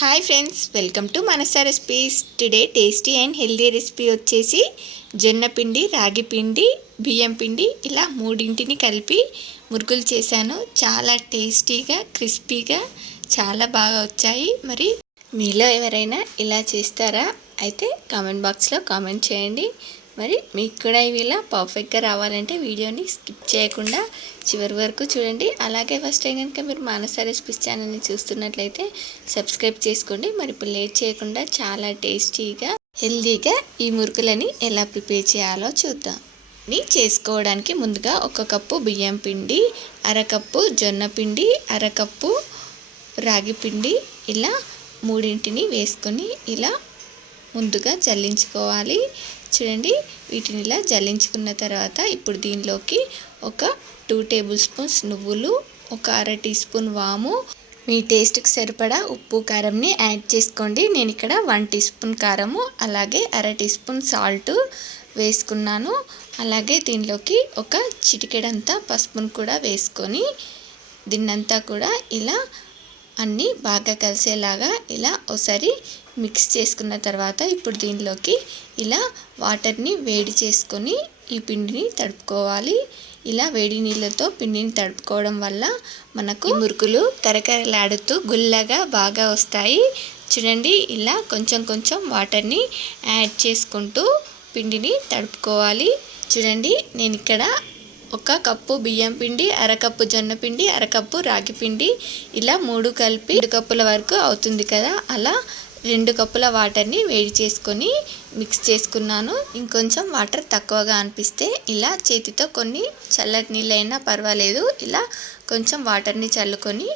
Hi friends, welcome to Manasa recipes. Today tasty and healthy recipe వచ్చేసి జొన్న పిండి, రాగి పిండి, బియ్యం పిండి ఇలా మూడింటిని కలిపి మురుకులు చేశాను. చాలా టేస్టీగా, క్రిస్పీగా చాలా బాగా వచ్చాయి. మరి మీలో ఎవరైనా ఇలా చేస్తారా? అయితే కామెంట్ బాక్స్లో కామెంట్ చేయండి. మరి మీకు కూడా ఇవి ఇలా పర్ఫెక్ట్గా రావాలంటే వీడియోని స్కిప్ చేయకుండా చివరి వరకు చూడండి. అలాగే ఫస్ట్ టైం కనుక మీరు మానస రెసిపీస్ ఛానల్ని చూస్తున్నట్లయితే సబ్స్క్రైబ్ చేసుకోండి. మరి ఇప్పుడు లేట్ చేయకుండా చాలా టేస్టీగా, హెల్దీగా ఈ మురుకులని ఎలా ప్రిపేర్ చేయాలో చూద్దాం. చేసుకోవడానికి ముందుగా 1 కప్పు బియ్యం పిండి, అరకప్పు జొన్న పిండి, అరకప్పు రాగి పిండి ఇలా మూడింటిని వేసుకొని ఇలా ముందుగా జల్లించుకోవాలి. చూడండి, వీటిని ఇలా జల్లించుకున్న తర్వాత ఇప్పుడు దీనిలోకి ఒక 2 టేబుల్ స్పూన్స్ నువ్వులు, ఒక అర టీ స్పూన్ వాము, మీ టేస్ట్కి సరిపడా ఉప్పు కారంని యాడ్ చేసుకోండి. నేను ఇక్కడ 1 టీ స్పూన్ కారము అలాగే అర టీ స్పూన్ సాల్ట్ వేసుకున్నాను. అలాగే దీనిలోకి ఒక చిటికెడంతా పసుపును కూడా వేసుకొని దీన్నంతా కూడా ఇలా అన్నీ బాగా కలిసేలాగా ఇలా ఒకసారి మిక్స్ చేసుకున్న తర్వాత ఇప్పుడు దీనిలోకి ఇలా వాటర్ని వేడి చేసుకొని ఈ పిండిని తడుపుకోవాలి. ఇలా వేడి నీళ్ళతో పిండిని తడుపుకోవడం వల్ల మనకు మురుకులు కరకరలాడుతూ గుల్లగా బాగా వస్తాయి. చూడండి, ఇలా కొంచెం కొంచెం వాటర్ని యాడ్ చేసుకుంటూ పిండిని తడుపుకోవాలి. చూడండి, నేను ఇక్కడ 1 కప్పు బియ్యం పిండి, అరకప్పు జొన్న పిండి, అరకప్పు రాగి పిండి ఇలా 3 కలిపి 2 కప్పుల వరకు అవుతుంది కదా, అలా 2 కప్పుల వాటర్ని వేడి చేసుకొని మిక్స్ చేసుకున్నాను. ఇంకొంచెం వాటర్ తక్కువగా అనిపిస్తే ఇలా చేతితో కొన్ని చల్లటి నీళ్ళైనా పర్వాలేదు, ఇలా కొంచెం వాటర్ని చల్లుకొని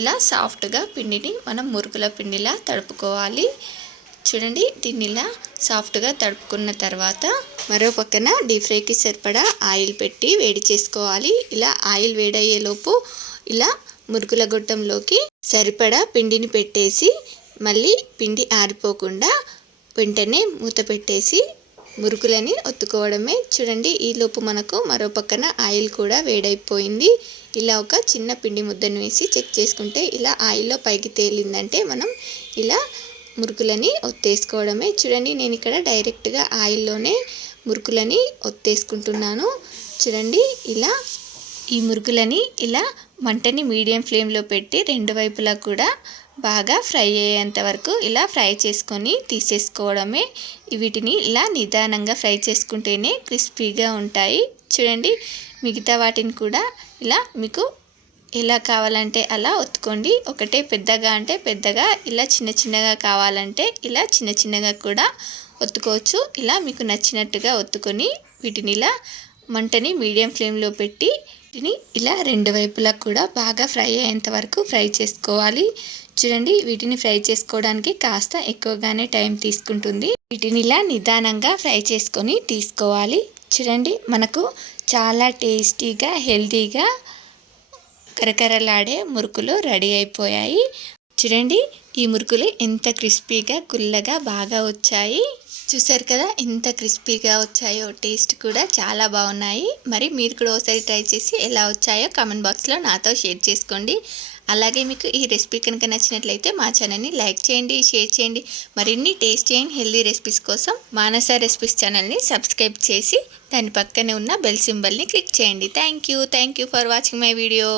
ఇలా సాఫ్ట్గా పిండిని మనం మురుకుల పిండిలా తడుపుకోవాలి. చూడండి, దీన్ని ఇలా సాఫ్ట్గా తడుపుకున్న తర్వాత మరో పక్కన డీప్ ఫ్రైకి సరిపడా ఆయిల్ పెట్టి వేడి చేసుకోవాలి. ఇలా ఆయిల్ వేడయ్యేలోపు ఇలా మురుకుల గొట్టంలోకి సరిపడా పిండిని పెట్టేసి మళ్ళీ పిండి ఆరిపోకుండా వెంటనే మూత పెట్టేసి మురుకులని ఒత్తుకోవడమే. చూడండి, ఈలోపు మనకు మరో పక్కన ఆయిల్ కూడా వేడైపోయింది. ఇలా ఒక చిన్న పిండి ముద్దను వేసి చెక్ చేసుకుంటే ఇలా ఆయిల్లో పైకి తేలిందంటే మనం ఇలా మురుకులని ఒత్తేసుకోవడమే. చూడండి, నేను ఇక్కడ డైరెక్ట్గా ఆయిల్లోనే మురుకులని ఒత్తేసుకుంటున్నాను. చూడండి, ఇలా ఈ మురుకులని ఇలా మంటని మీడియం ఫ్లేమ్లో పెట్టి 2 వైపులా కూడా బాగా ఫ్రై అయ్యేంత వరకు ఇలా ఫ్రై చేసుకొని తీసేసుకోవడమే. వీటిని ఇలా నిదానంగా ఫ్రై చేసుకుంటేనే క్రిస్పీగా ఉంటాయి. చూడండి, మిగతా వాటిని కూడా ఇలా మీకు ఎలా కావాలంటే అలా ఒత్తుకోండి. ఒకటే పెద్దగా అంటే పెద్దగా, ఇలా చిన్న చిన్నగా కావాలంటే ఇలా చిన్న చిన్నగా కూడా ఒత్తుకోవచ్చు. ఇలా మీకు నచ్చినట్టుగా ఒత్తుకొని వీటిని ఇలా మంటని మీడియం ఫ్లేమ్లో పెట్టి వీటిని ఇలా 2 వైపులా కూడా బాగా ఫ్రై అయ్యేంత వరకు ఫ్రై చేసుకోవాలి. చూడండి, వీటిని ఫ్రై చేసుకోవడానికి కాస్త ఎక్కువగానే టైం తీసుకుంటుంది. వీటిని ఇలా నిదానంగా ఫ్రై చేసుకొని తీసుకోవాలి. చూడండి, మనకు చాలా టేస్టీగా, హెల్తీగా కరకరలాడే మురుకులు రెడీ అయిపోయాయి. చూడండి, ఈ మురుకులు ఎంత క్రిస్పీగా, గుల్లగా బాగా వచ్చాయి. చూసారు కదా ఎంత క్రిస్పీగా వచ్చాయో, టేస్ట్ కూడా చాలా బాగున్నాయి. మరి మీరు కూడా ఒకసారి ట్రై చేసి ఎలా వచ్చాయో కామెంట్ బాక్స్లో నాతో షేర్ చేసుకోండి. అలాగే మీకు ఈ రెసిపీ కనుక నచ్చినట్లయితే మా ఛానల్ని లైక్ చేయండి, షేర్ చేయండి. మరిన్ని టేస్టీ అండ్ హెల్దీ రెసిపీస్ కోసం మానస రెసిపీస్ ఛానల్ని సబ్స్క్రైబ్ చేసి దాని పక్కనే ఉన్న బెల్ సింబల్ని క్లిక్ చేయండి. Thank you for watching my video.